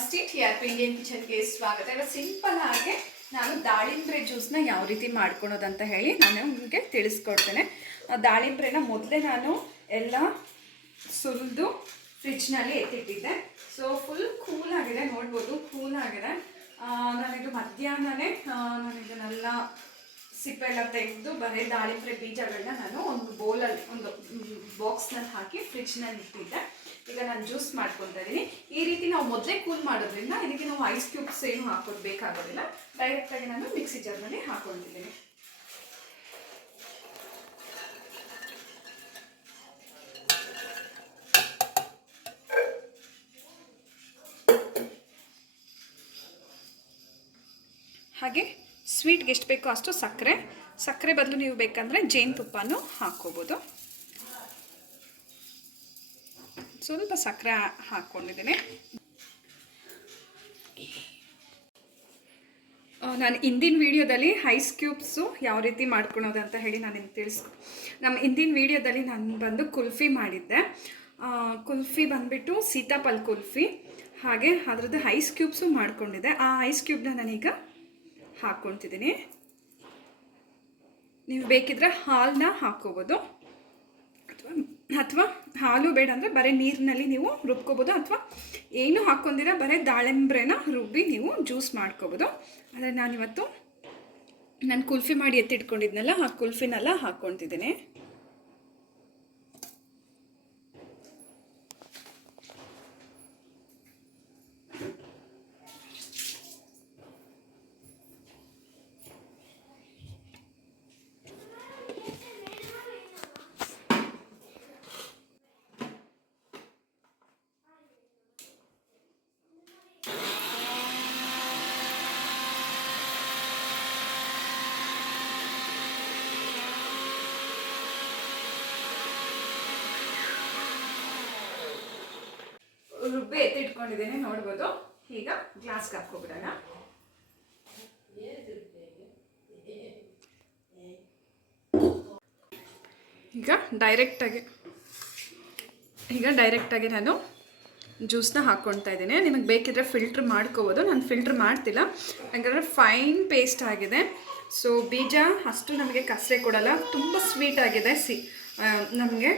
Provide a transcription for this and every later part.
ನಮಸ್ತೆ T R P Indian ಕಿಚನ್ಗೆ ಸ್ವಾಗತ. ಇವತ್ತು ಸಿಂಪಲ್ ಆಗಿ ನಾನು ದಾಳಿಂಬ್ರೆ ಜ್ಯೂಸ್ನ ಯಾವ ರೀತಿ ಮಾಡ್ಕೊಳೋದಂತ ಹೇಳಿ ನಾನು ನಿಮಗೆ ತಿಳಿಸ್ಕೊಡ್ತೇನೆ. ದಾಳಿಂಬ್ರೆನ ಮೊದಲೇ ನಾನು ಎಲ್ಲ ಸುಲಿದು ಫ್ರಿಜ್ನಲ್ಲಿ ಎತ್ತಿಟ್ಟಿದ್ದೆ. ಸೊ ಫುಲ್ ಕೂಲ್ ಆಗಿದೆ ನೋಡ್ಬೋದು ಕೂಲ್ ಆಗಿದೆ. ನನಗೆ ಮಧ್ಯಾಹ್ನನೇ ಆ, ನಾನಿದನ್ನೆಲ್ಲ ಸಿಪ್ಪೆ ಎಲ್ಲ ತೆಗೆದು ಬರೀ ದಾಳಿಂಬ್ರೆ ಬೀಜಗಳನ್ನ ನಾನು ಒಂದು ಬೌಲಲ್ಲಿ ಒಂದು ಬಾಕ್ಸ್ನಲ್ಲಿ ಹಾಕಿ ಫ್ರಿಜ್ನಲ್ಲಿ ಇಟ್ಟಿದ್ದೆ. ಈಗ ನಾನು ಜ್ಯೂಸ್ ಮಾಡ್ಕೊಳ್ತಾ ಇದ್ದೀನಿ ಈ ರೀತಿ ನಾವು ಮೊದಲೇ ಕೂಲ್ ಮಾಡೋದ್ರಿಂದ ಇದಕ್ಕೆ ನಾವು ಐಸ್ ಕ್ಯೂಬ್ಸ್ ಏನು ಹಾಕೋದು ಬೇಕಾಗೋದಿಲ್ಲ ಡೈರೆಕ್ಟಾಗಿ ನಾನು ಮಿಕ್ಸಿ ಜಾರ್ನಲ್ಲಿ ಹಾಕೊಳ್ತಿದ್ದೀನಿ. ಹಾಗೆ ಸ್ವೀಟ್ಗೆ ಎಷ್ಟು ಬೇಕೋ ಅಷ್ಟು ಸಕ್ಕರೆ. ಸಕ್ಕರೆ ಬದಲು ನೀವು ಬೇಕಂದರೆ ಜೇನುತುಪ್ಪನೂ ಹಾಕ್ಕೋಬೋದು. ಸ್ವಲ್ಪ ಸಕ್ಕರೆ ಹಾಕ್ಕೊಂಡಿದ್ದೀನಿ. ನಾನು ಹಿಂದಿನ ವೀಡಿಯೋದಲ್ಲಿ ಐಸ್ ಕ್ಯೂಬ್ಸು ಯಾವ ರೀತಿ ಮಾಡ್ಕೊಳೋದು ಅಂತ ಹೇಳಿ ನಾನು ತಿಳಿಸ್ಕೊ ನಮ್ಮ ಹಿಂದಿನ ವೀಡಿಯೋದಲ್ಲಿ ನಾನು ಬಂದು ಕುಲ್ಫಿ ಮಾಡಿದ್ದೆ. ಕುಲ್ಫಿ ಬಂದುಬಿಟ್ಟು ಸೀತಾಫಲ್ ಕುಲ್ಫಿ, ಹಾಗೆ ಅದರದ್ದು ಐಸ್ ಕ್ಯೂಬ್ಸು ಮಾಡ್ಕೊಂಡಿದ್ದೆ. ಆ ಐಸ್ ಕ್ಯೂಬ್ನ ನಾನೀಗ ಹಾಕ್ಕೊತಿದ್ದೀನಿ ನೀವು ಬೇಕಿದ್ರೆ ಹಾಲನ್ನ ಹಾಕ್ಕೋಬೋದು. ಅಥವಾ ಹಾಲು ಬೇಡ ಅಂದರೆ ಬರೀ ನೀರಿನಲ್ಲಿ ನೀವು ರುಬ್ಕೋಬೋದು ಅಥವಾ ಏನು ಹಾಕ್ಕೊಂಡಿರ ಬರೀ ದಾಳಿಂಬ್ರೆನ ರುಬ್ಬಿ ನೀವು ಜ್ಯೂಸ್ ಮಾಡ್ಕೋಬೋದು. ಆದರೆ ನಾನಿವತ್ತು ನಾನು ಕುಲ್ಫಿ ಮಾಡಿ ಎತ್ತಿಟ್ಕೊಂಡಿದ್ನಲ್ಲ, ಆ ಕುಲ್ಫಿನೆಲ್ಲ ಹಾಕ್ಕೊತಿದ್ದೀನಿ ರುಬ್ಬಿ ಎತ್ತಿಟ್ಕೊಂಡಿದ್ದೇನೆ, ನೋಡ್ಬೋದು. ಈಗ ಗ್ಲಾಸ್ಗೆ ಹಾಕ್ಕೊಬಿಡೋಣ ಈಗ ಡೈರೆಕ್ಟಾಗಿ ಈಗ ಡೈರೆಕ್ಟಾಗಿ ನಾನು ಜ್ಯೂಸ್ನ ಹಾಕ್ಕೊಳ್ತಾ ಇದ್ದೀನಿ. ನಿಮಗೆ ಬೇಕಿದ್ರೆ ಫಿಲ್ಟ್ರ್ ಮಾಡ್ಕೋಬೋದು. ನಾನು ಫಿಲ್ಟ್ರ್ ಮಾಡ್ತಿಲ್ಲ. ಯಾಕಂದರೆ ಫೈನ್ ಪೇಸ್ಟ್ ಆಗಿದೆ. ಸೊ ಬೀಜ ಅಷ್ಟು ನಮಗೆ ಕಸರೆ ಕೊಡಲ್ಲ. ತುಂಬ ಸ್ವೀಟ್ ಆಗಿದೆ. ಸಿ ನಮಗೆ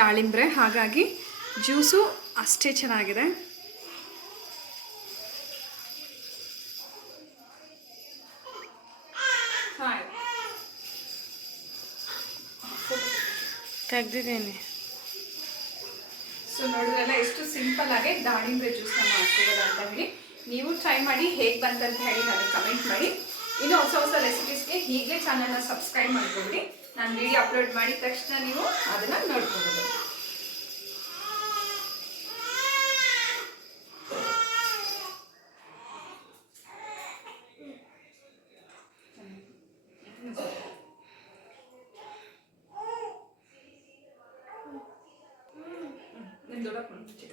ದಾಳಿಂಬ್ರೆ. ಹಾಗಾಗಿ ಜ್ಯೂಸು ಅಷ್ಟೇ ಚೆನ್ನಾಗಿದೆ. ತೆಗ್ದಿದ್ದೀನಿ. ಸೊ ನೋಡಿದ್ರಲ್ಲ ಎಷ್ಟು ಸಿಂಪಲ್ ಆಗಿ ದಾಳಿಂಬೆ ಜ್ಯೂಸ್ನ ಮಾಡ್ಕೋಬೋದು ಅಂತ ಹೇಳಿ. ನೀವು ಟ್ರೈ ಮಾಡಿ ಹೇಗೆ ಬಂತಂತ ಹೇಳಿ ನನಗೆ ಕಮೆಂಟ್ ಮಾಡಿ. ಇನ್ನು ಹೊಸ ಹೊಸ ರೆಸಿಪೀಸ್ಗೆ ಹೀಗೆ ಚಾನಲ್ನ ಸಬ್ಸ್ಕ್ರೈಬ್ ಮಾಡ್ಕೊಳ್ಳಿ ನಾನು ವಿಡಿಯೋ ಅಪ್ಲೋಡ್ ಮಾಡಿದ ತಕ್ಷಣ ನೀವು ಅದನ್ನು ನೋಡ್ಕೋಬೋದು. দৌড়া ফোন চেক